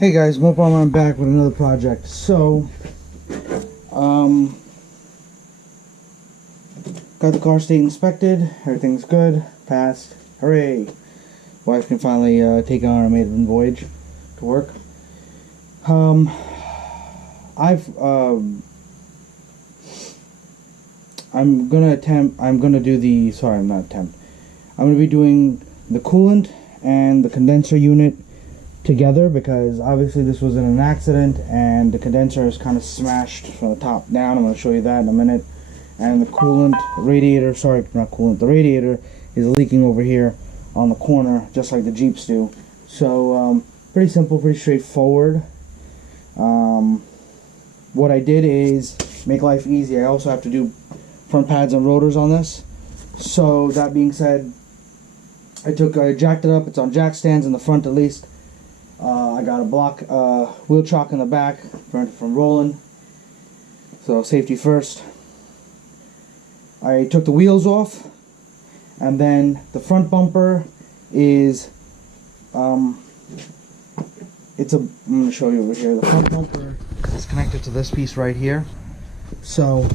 Hey guys, Mopar, I'm back with another project. So, got the car state inspected. Everything's good. Passed. Hooray! Wife can finally take on our maiden voyage to work. I'm gonna be doing the coolant and the condenser unit together, because obviously this was in an accident and the condenser is kind of smashed from the top down. I'm going to show you that in a minute. And the coolant radiator, the radiator is leaking over here on the corner, just like the Jeeps do. So pretty simple, pretty straightforward. What I did is make life easy. I also have to do front pads and rotors on this. So that being said, I jacked it up. It's on jack stands in the front at least. I got a block wheel chock in the back, prevented from rolling. So safety first. I took the wheels off, and then the front bumper is I'm going to show you over here. The front bumper is connected to this piece right here. So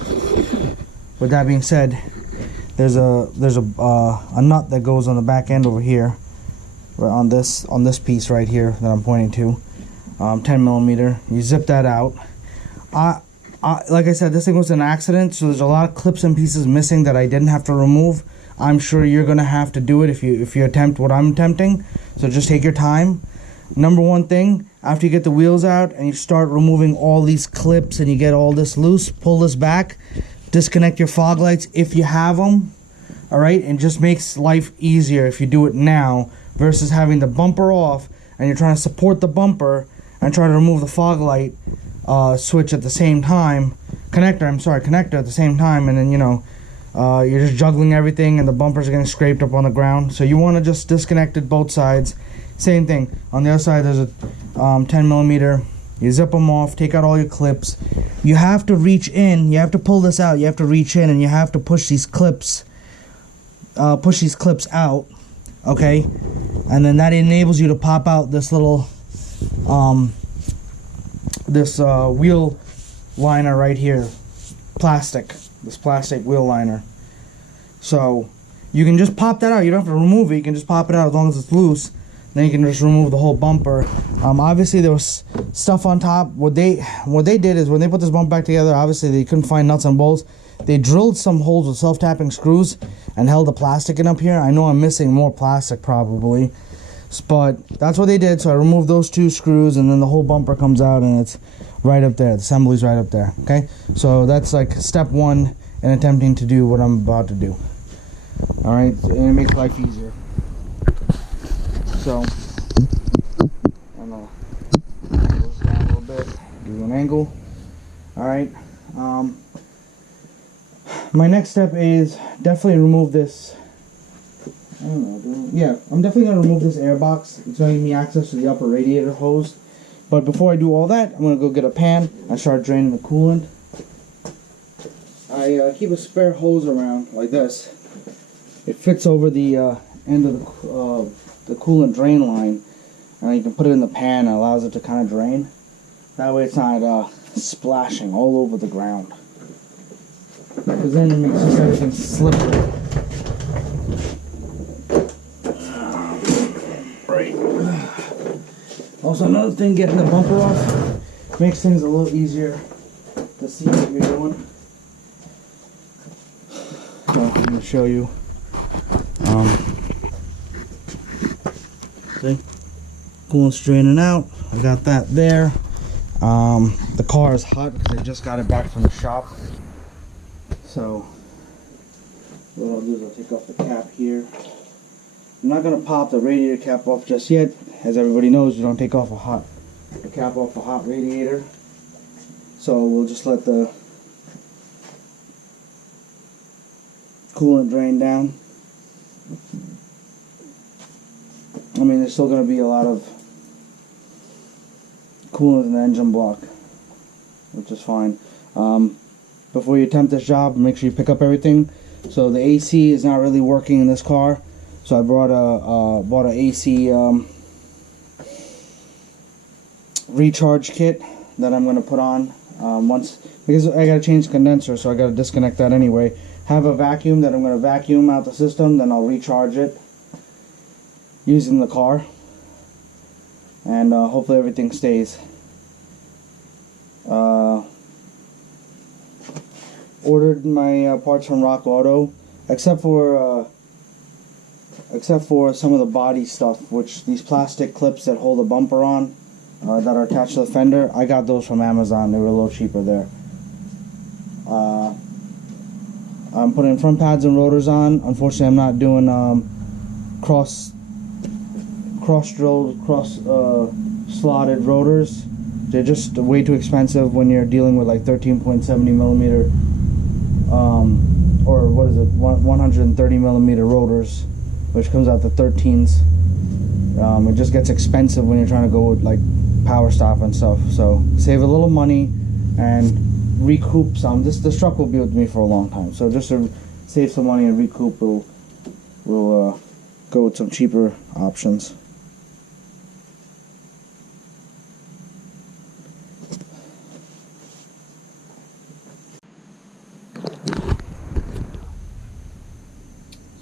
with that being said, there's a nut that goes on the back end over here, on this piece right here that I'm pointing to, 10 millimeter. You zip that out. Like I said, this thing was an accident, so there's a lot of clips and pieces missing that I didn't have to remove. I'm sure you're gonna have to do it if you attempt what I'm attempting. So just take your time. Number one thing, after you get the wheels out and you start removing all these clips and you get all this loose, pull this back, disconnect your fog lights if you have them. All right, and just makes life easier if you do it now, versus having the bumper off and you're trying to support the bumper and try to remove the fog light switch at the same time, connector at the same time, and then you're just juggling everything and the bumpers are getting scraped up on the ground. So you want to just disconnect it both sides. Same thing on the other side. There's a 10 millimeter. You zip them off, take out all your clips. You have to reach in, you have to pull this out, you have to reach in, and you have to push these clips out, okay? And then that enables you to pop out this little wheel liner right here, this plastic wheel liner. So you can just pop that out. You don't have to remove it. You can just pop it out as long as it's loose. Then you can just remove the whole bumper. Obviously there was stuff on top. What they did is, when they put this bumper back together, obviously they couldn't find nuts and bolts. They drilled some holes with self-tapping screws and held the plastic in up here. I know I'm missing more plastic probably, but that's what they did. So I removed those two screws, and then the whole bumper comes out, and it's right up there. The assembly's right up there. Okay, so that's like step one in attempting to do what I'm about to do. All right, and it makes life easier. So I'm gonna angle this down a little bit, give you an angle. All right. My next step is definitely remove this. I don't know, dude. Yeah, I'm definitely going to remove this air box. It's going to give me access to the upper radiator hose. But before I do all that, I'm going to go get a pan and start draining the coolant. I keep a spare hose around like this. It fits over the end of the coolant drain line. And you can put it in the pan and it allows it to kind of drain. That way it's not splashing all over the ground. Because then it makes just everything slippery. Right. Also, another thing, getting the bumper off makes things a little easier to see what you're doing. So I'm going to show you. See? Coolant's draining out. I got that there. The car is hot because I just got it back from the shop. So what I'll do is I'll take off the cap here. I'm not going to pop the radiator cap off just yet. As everybody knows, you don't take off the cap off a hot radiator. So we'll just let the coolant drain down. I mean, there's still going to be a lot of coolant in the engine block, which is fine. Before you attempt this job, make sure you pick up everything. So the AC is not really working in this car, so I bought a AC recharge kit that I'm going to put on once, because I got to change the condenser, so I got to disconnect that anyway. Have a vacuum that I'm going to vacuum out the system, then I'll recharge it using the car, and hopefully everything stays. Ordered my parts from Rock Auto, except for some of the body stuff, which these plastic clips that hold the bumper on, that are attached to the fender. I got those from Amazon. They were a little cheaper there. I'm putting front pads and rotors on. Unfortunately, I'm not doing cross slotted rotors. They're just way too expensive when you're dealing with like 13.70 millimeter or what is it, 130 millimeter rotors, which comes out to 13s. It just gets expensive when you're trying to go with like power stop and stuff. So save a little money and recoup some. This truck will be with me for a long time. So just to save some money and recoup, we'll go with some cheaper options.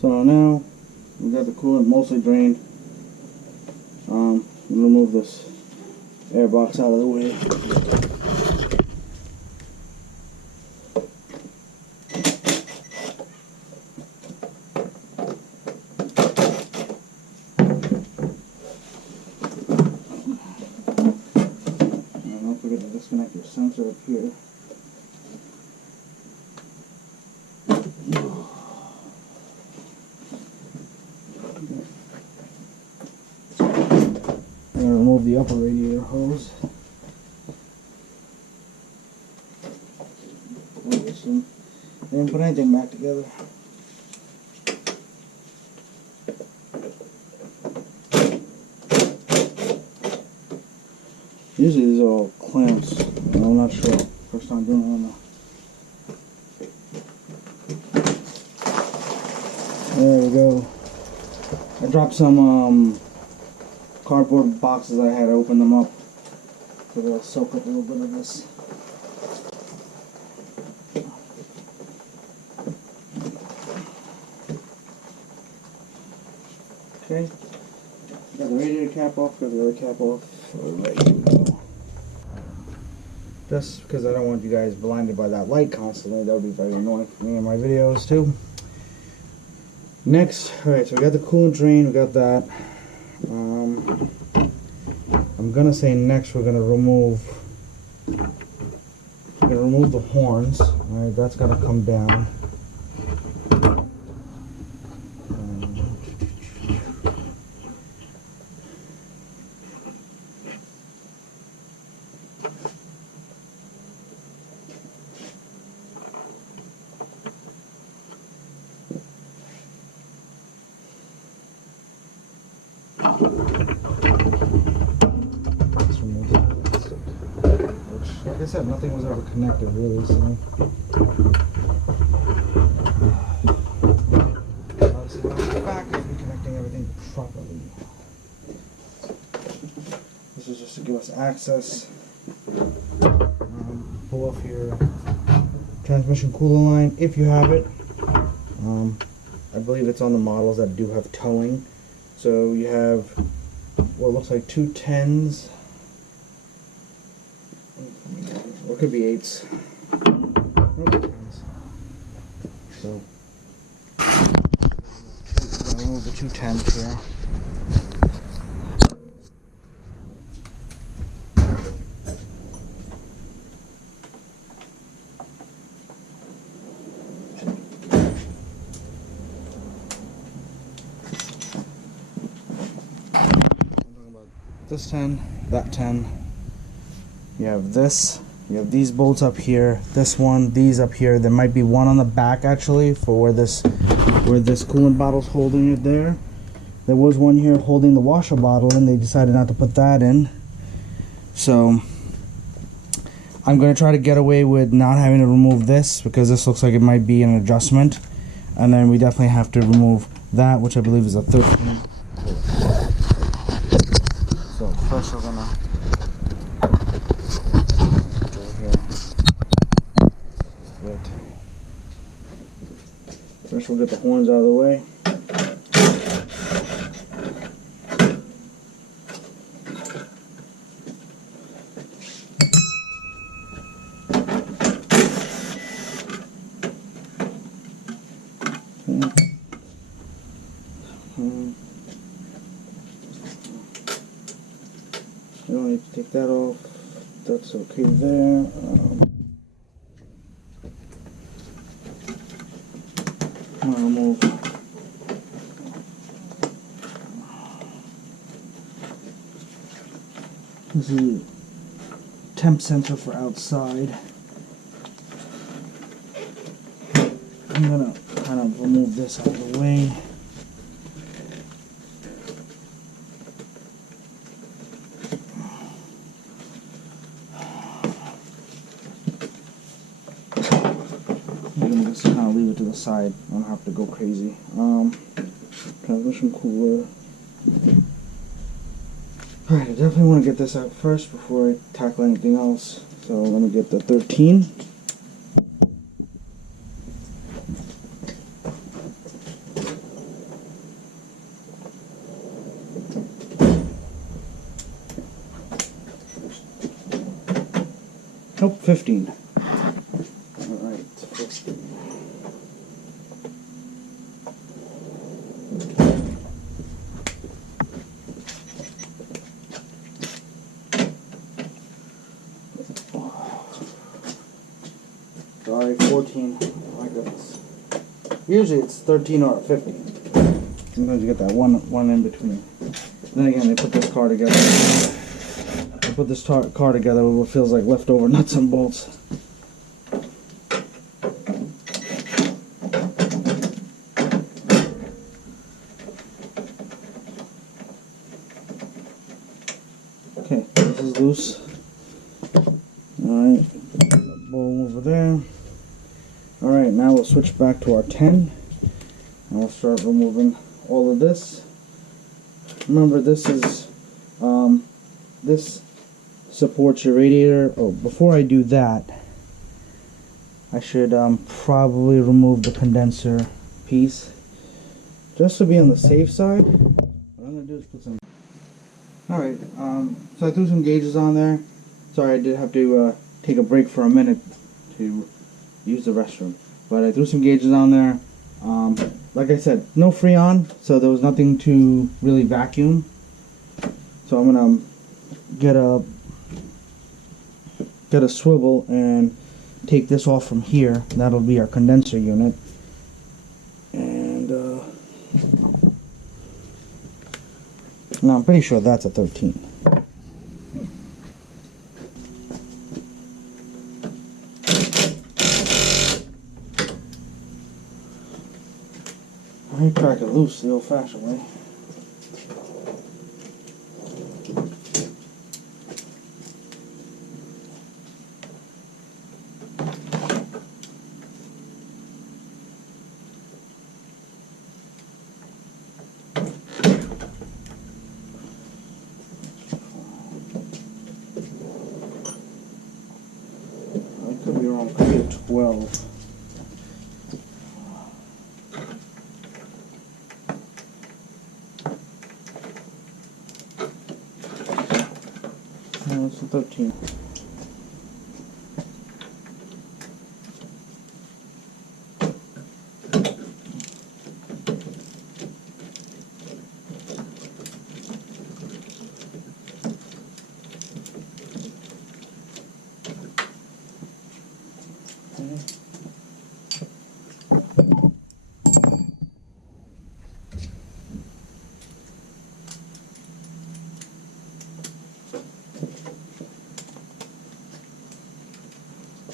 So now we got the coolant mostly drained. Remove this air box out of the way. And don't forget to disconnect your sensor up here. Remove the upper radiator hose. They didn't put anything back together. Usually these are all clamps. I'm not sure. First time doing one though. There we go. I dropped some cardboard boxes. I had to open them up so they'll soak up a little bit of this. Okay, got the radiator cap off, got the other cap off. Ready to go. Just because I don't want you guys blinded by that light constantly. That would be very annoying for me in my videos too. Next, alright, so we got the coolant drain, we got that. I'm gonna say next we're gonna remove the horns. Alright, that's gotta come down. Like I said, nothing was ever connected really, so obviously when I get back I'll be connecting everything properly. This is just to give us access. Pull off your transmission coolant line if you have it. I believe it's on the models that do have towing. So you have what looks like two 10s. Or it could be 8s. Nope, 10s. So I'll remove the two 10s here. This 10, that 10. You have this. You have these bolts up here. This one, these up here. There might be one on the back actually for where this coolant bottle's holding it there. There was one here holding the washer bottle, and they decided not to put that in. So I'm gonna try to get away with not having to remove this because this looks like it might be an adjustment, and then we definitely have to remove that, which I believe is a 13. So first we're gonna But first we'll get the horns out of the way. You don't need to take that off. That's okay there. I'm gonna remove this is a temp sensor for outside. I'm gonna kind of remove this out of the way. I'm gonna just kind of leave it to the side. I don't have to go crazy. Transmission cooler. Alright, I definitely want to get this out first before I tackle anything else. So let me get the 13. Nope, 15. Alright, 15. Sorry, 14. Oh my goodness. Usually it's 13 or 15. Sometimes you get that one in between. Then again, they put this car together. I put this car together with what feels like leftover nuts and bolts. Okay, this is loose. Alright, bowl over there. Alright, now we'll switch back to our 10. And we'll start removing all of this. Remember, this is, this supports your radiator. Oh, before I do that, I should probably remove the condenser piece, just to be on the safe side. What I'm going to do is put some... Alright, so I threw some gauges on there. Sorry, I did have to take a break for a minute to use the restroom. But I threw some gauges on there. Like I said, no Freon, so there was nothing to really vacuum. So I'm gonna get a swivel and take this off from here. That'll be our condenser unit. And no, I'm pretty sure that's a 13. I crack it loose the old-fashioned way. I could be wrong. Could be a 12. No, it's a 13.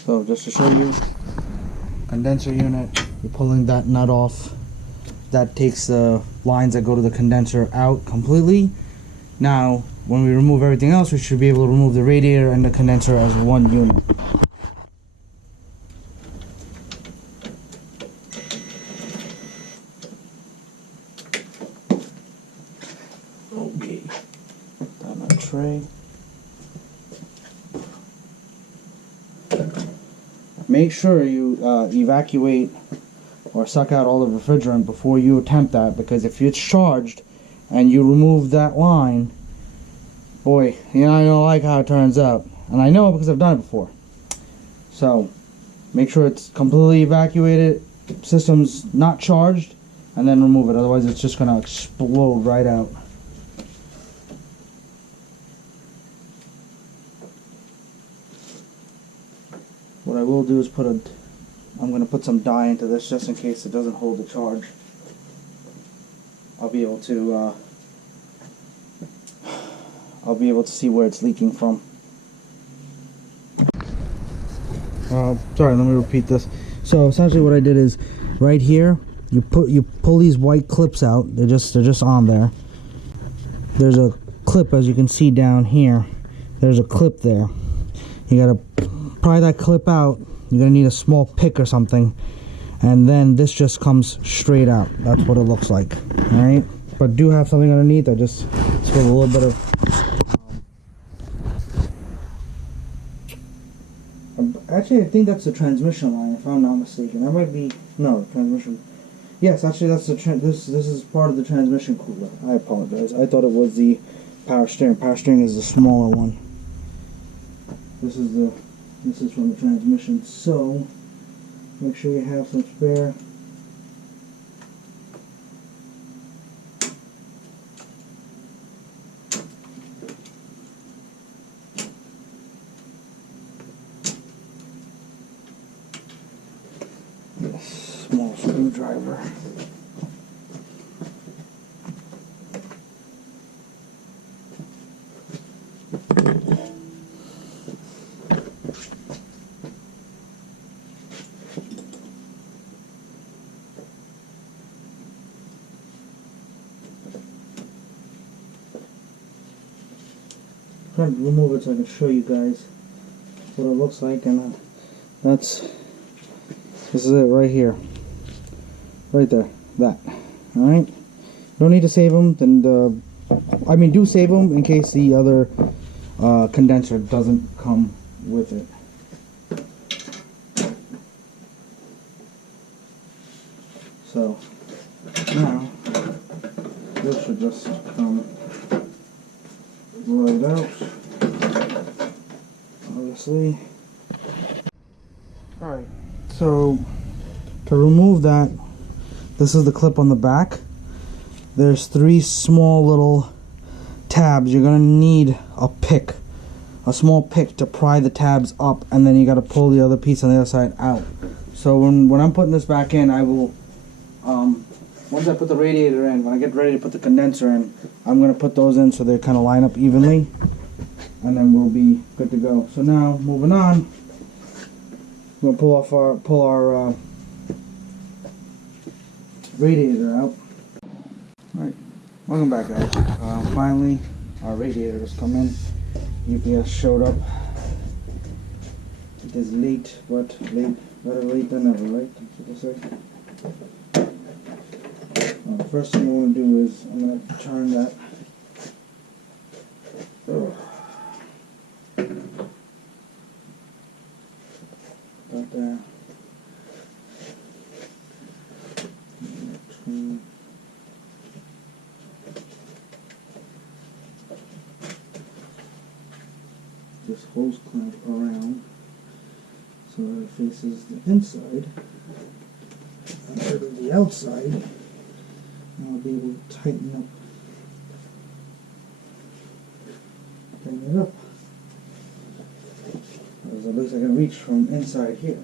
So just to show you, condenser unit, you're pulling that nut off. That takes the lines that go to the condenser out completely. Now, when we remove everything else, we should be able to remove the radiator and the condenser as one unit. Okay, down that tray. make sure you evacuate or suck out all the refrigerant before you attempt that, because if it's charged and you remove that line, boy, you're not gonna like how it turns out. And I know because I've done it before. So make sure it's completely evacuated, system's not charged, and then remove it. Otherwise it's just gonna explode right out. What I will do is I'm going to put some dye into this just in case it doesn't hold the charge. I'll be able to see where it's leaking from. Sorry, let me repeat this. So essentially what I did is right here, you pull these white clips out. They're just on there. There's a clip, as you can see down here. There's a clip there. You got to pry that clip out. You're gonna need a small pick or something, and then this just comes straight out. That's what it looks like. All right, but do have something underneath. I just spilled a little bit of actually, I think that's the transmission line, if I'm not mistaken. That might be, no, transmission. Yes, actually that's the this is part of the transmission cooler. I apologize, I thought it was the power steering. Power steering is the smaller one. This is from the transmission, so make sure you have some spare. This small screwdriver. I'm trying to remove it so I can show you guys what it looks like, and this is it right here, right there, that. All right, don't need to save them. Then I mean, do save them in case the other condenser doesn't come with it. So now this should just come right out, obviously. Alright, so to remove that, this is the clip on the back. There's 3 small little tabs. You're gonna need a small pick to pry the tabs up, and then you gotta pull the other piece on the other side out. So when I'm putting this back in, I will once I put the radiator in, when I get ready to put the condenser in, I'm going to put those in so they kind of line up evenly, and then we'll be good to go. So now, moving on, we're going to pull our radiator out. Alright, welcome back, guys. Finally, our radiator has come in. UPS showed up. It is late, but better late than never, right? That's what they say. The first thing I want to do is I'm going to turn that. About there. Turn this hose clamp around so that it faces the inside instead of the outside. I'll be able to tighten it up. Because at least I can reach from inside here.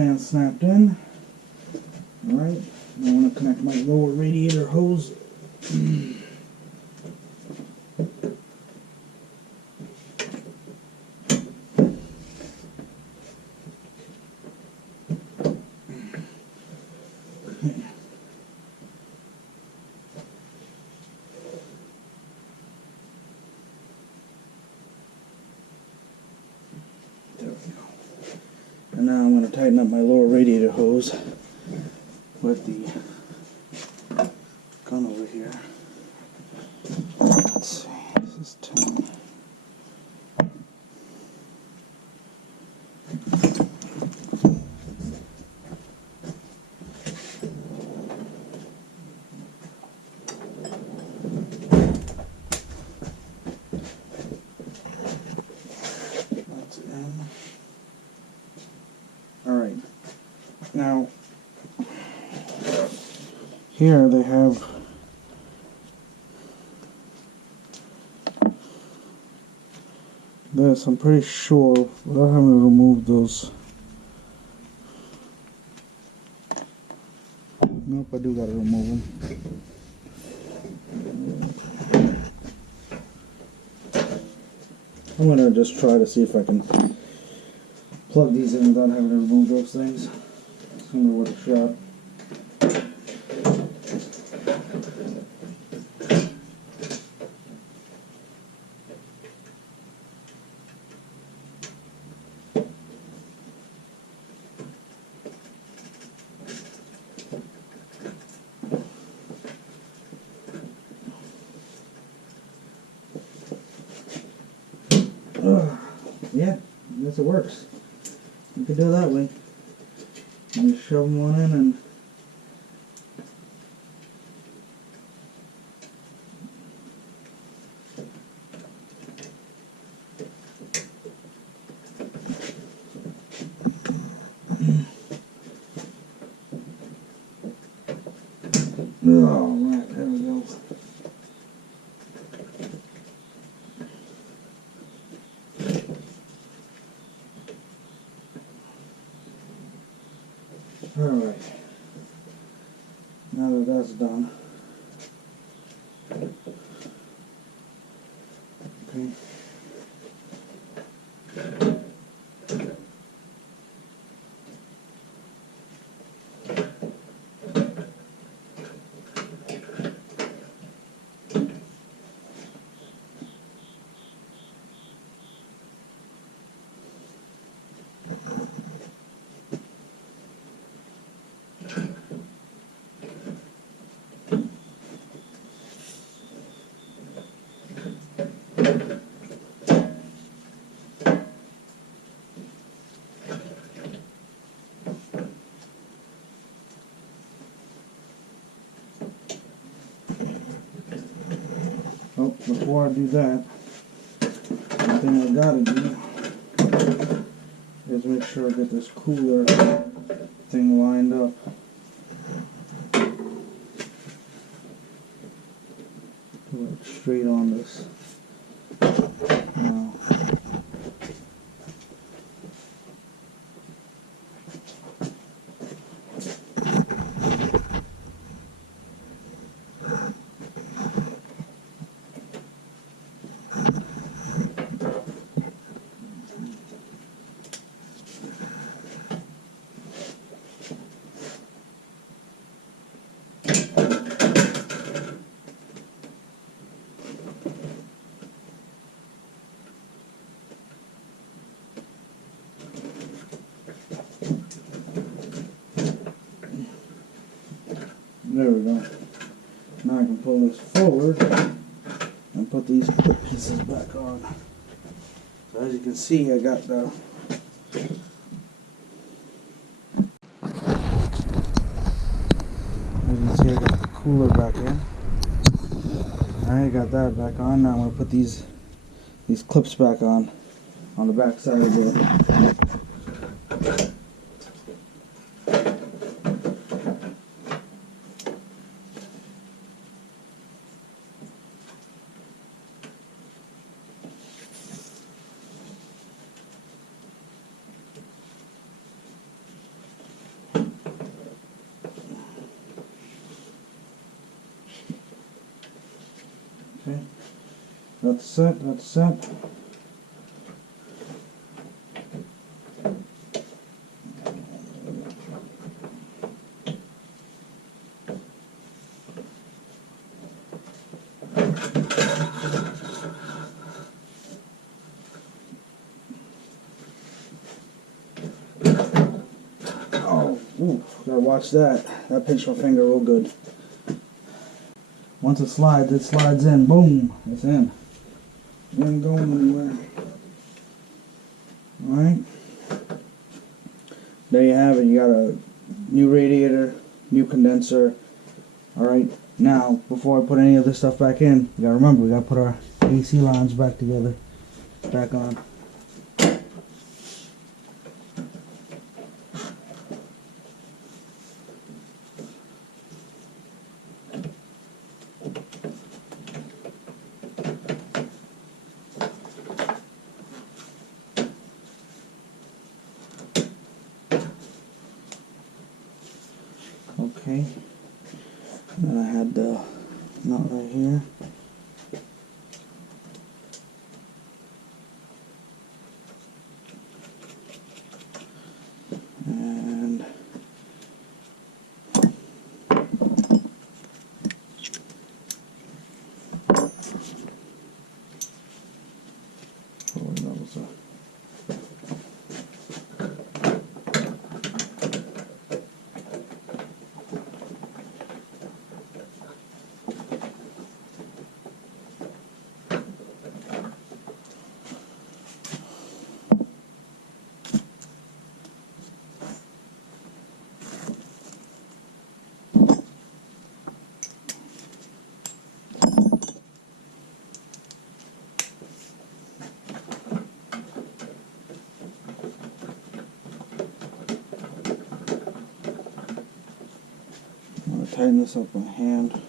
fan snapped in. Alright, I want to connect my lower radiator hose. There we go. And now I'm going to tighten up my lower radiator hose with the gun over here. Let's see, this is 10. That's in. Alright. Now, here they have this, I'm pretty sure, without having to remove those. Nope, I do gotta remove them. I'm gonna just try to see if I can plug these in without having to remove those things. It's gonna be worth a shot. Yeah, I guess it works. You can do it that way. You just shove one in and oh, right, there we go. Alright, now that that's done, okay. Oh, before I do that, the thing I gotta do is make sure I get this cooler thing lined up. Put it straight on this. Now, there we go. Now I can pull this forward and put these clip pieces back on. So as you can see, I got the cooler back in. I got that back on. Now I'm going to put these clips back on the back side of the That's set, that's set. Oh, ooh, gotta watch that. That pinched my finger real good. Once it slides in. Boom, it's in. It ain't going anywhere. Alright. There you have it. You got a new radiator, new condenser. Alright, now before I put any of this stuff back in, you gotta remember, we gotta put our AC lines back together, back on. Okay, then I had the nut right here. And oh, that was a I'm gonna tighten this up by hand.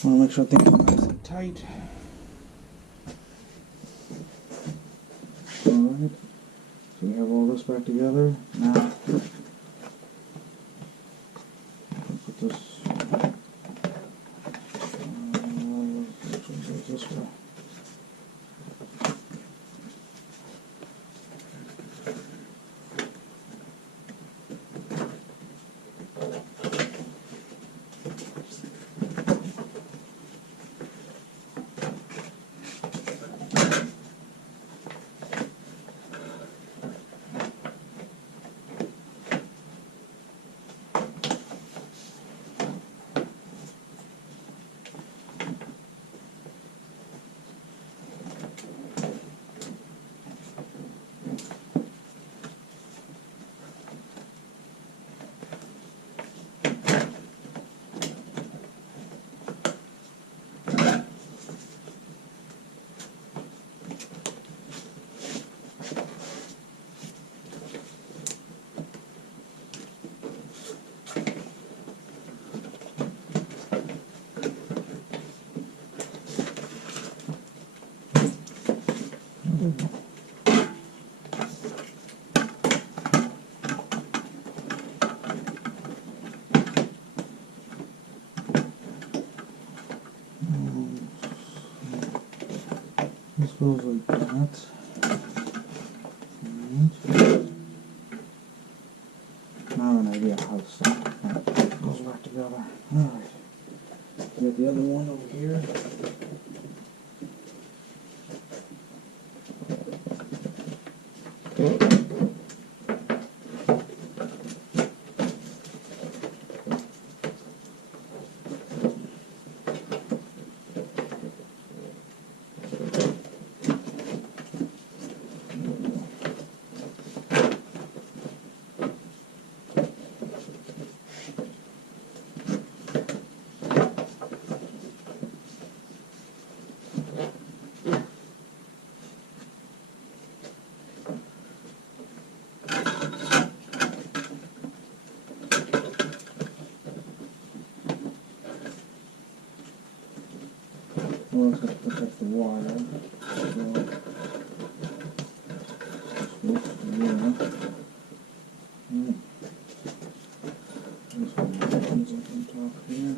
I want to make sure things are nice and tight. Alright, so we have all this back together. Now, put this, which one goes this way? This goes like that. Now I have an idea how this goes back together. Alright. Get the other one over here. Well, it's going to protect the water. So, switch here. This one opens up on top here.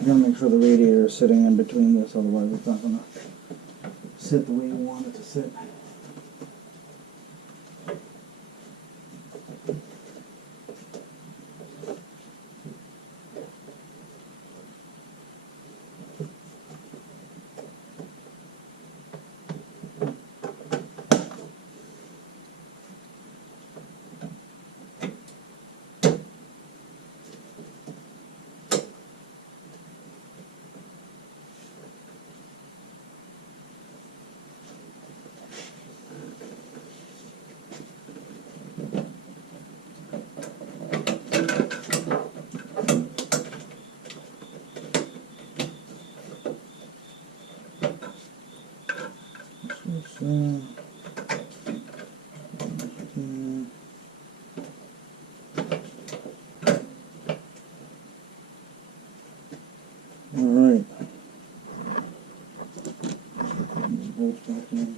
You gotta make sure the radiator is sitting in between this, otherwise it's not gonna sit the way you want it to sit. Alright. Bolts back in.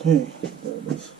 Okay, there it is.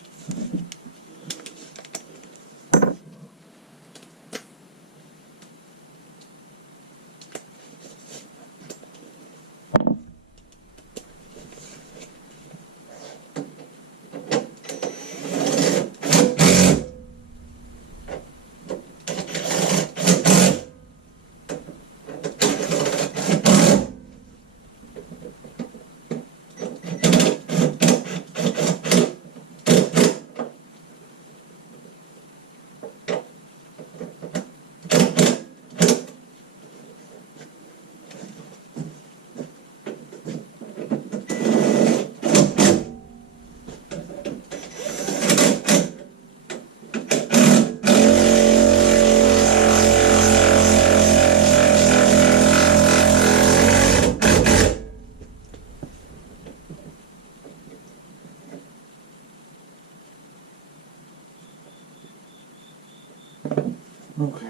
Okay.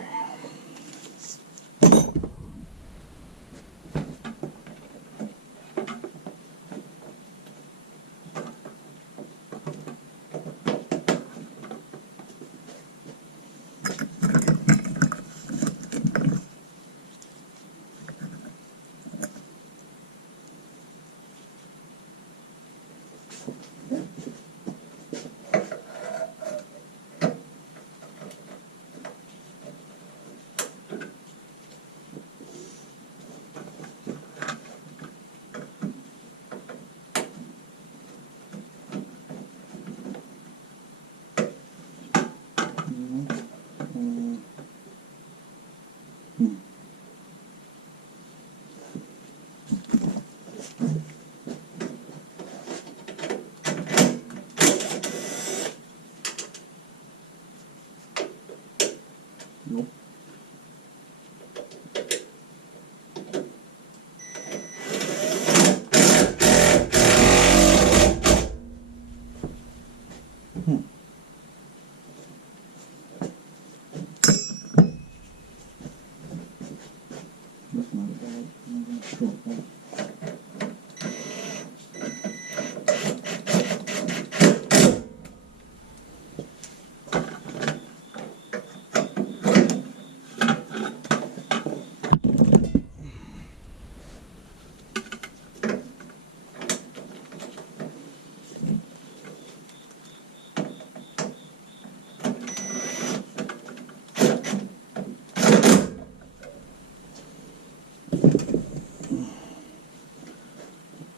Nope. That's not bad. I'm gonna show that.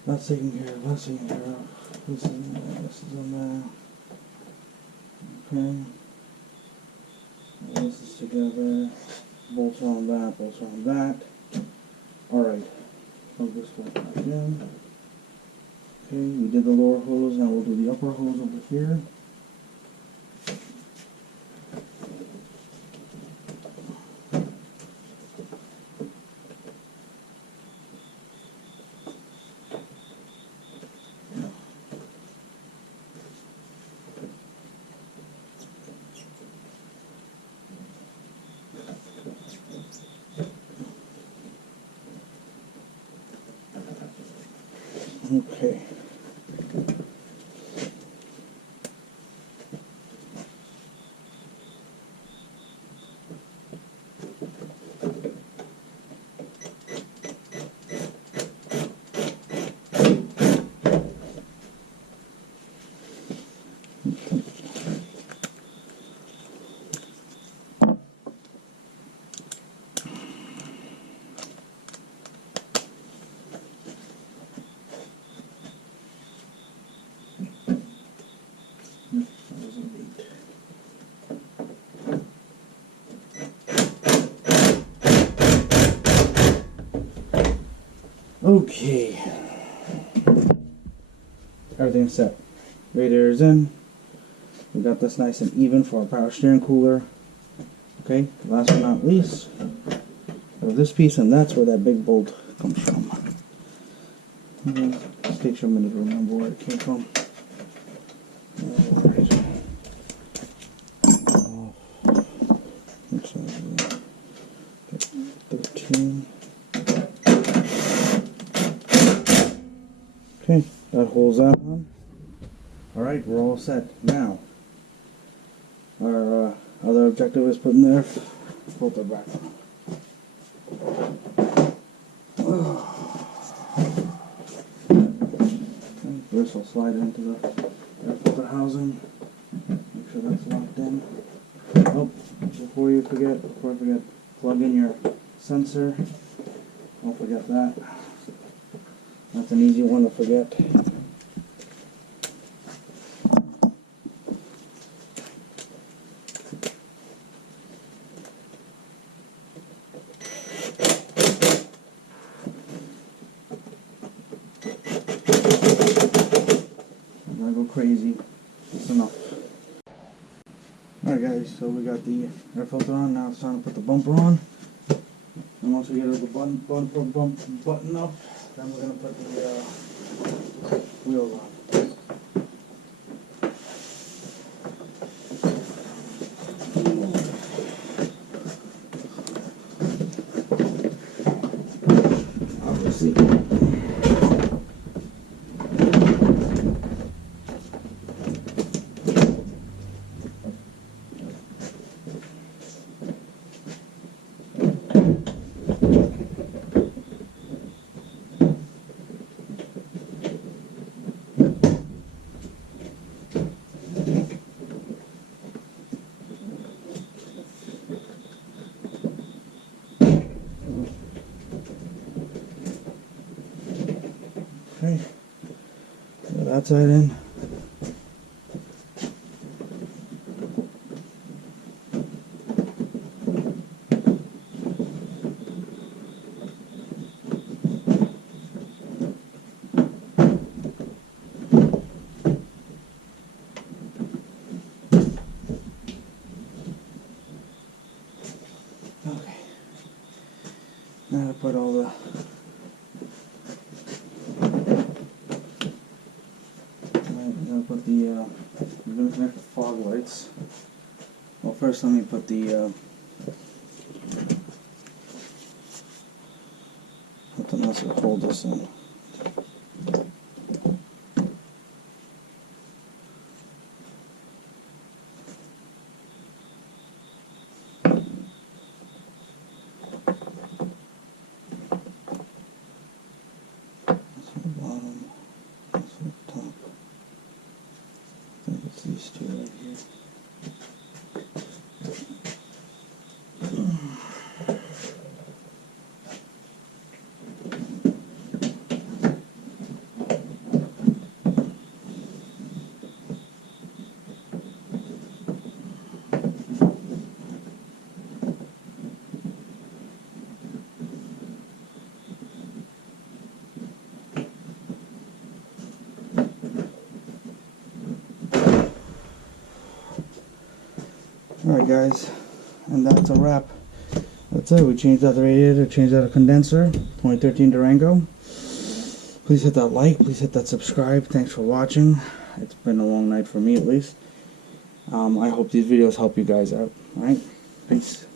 That's taken care of, that's taken care of. This is in there, this is in there. Okay. This is together. Bolts on that, bolts on that. Alright. Plug this one back in. Okay, we did the lower hose, now we'll do the upper hose over here. Okay. Okay, everything's set. Radiator's in. We got this nice and even for our power steering cooler. Okay, last but not least, we have this piece, and that's where that big bolt comes from. Okay, it takes you a minute to remember where it came from. Alright. Looks like 13. Okay, that holds that on. Alright, we're all set. Now, our other objective is putting their filter back on. Okay, this will slide into the air filter housing. Make sure that's locked in. Oh, before I forget, plug in your sensor. Don't forget that. That's an easy one to forget. I'm gonna go crazy. That's enough. Alright guys, so we got the air filter on. Now it's time to put the bumper on. And once we get the button up, then we're going to put the wheels on. Obviously. Okay, so that's that in. Now I put all the I'm gonna connect the fog lights. Well, first let me put the nuts that hold this in. That's on the bottom. That's on the top. I think it's these two right here. Alright guys, and that's a wrap. That's it, we changed out the radiator, changed out a condenser, 2013 Durango. Please hit that like, please hit that subscribe. Thanks for watching. It's been a long night for me at least. I hope these videos help you guys out. Alright, peace.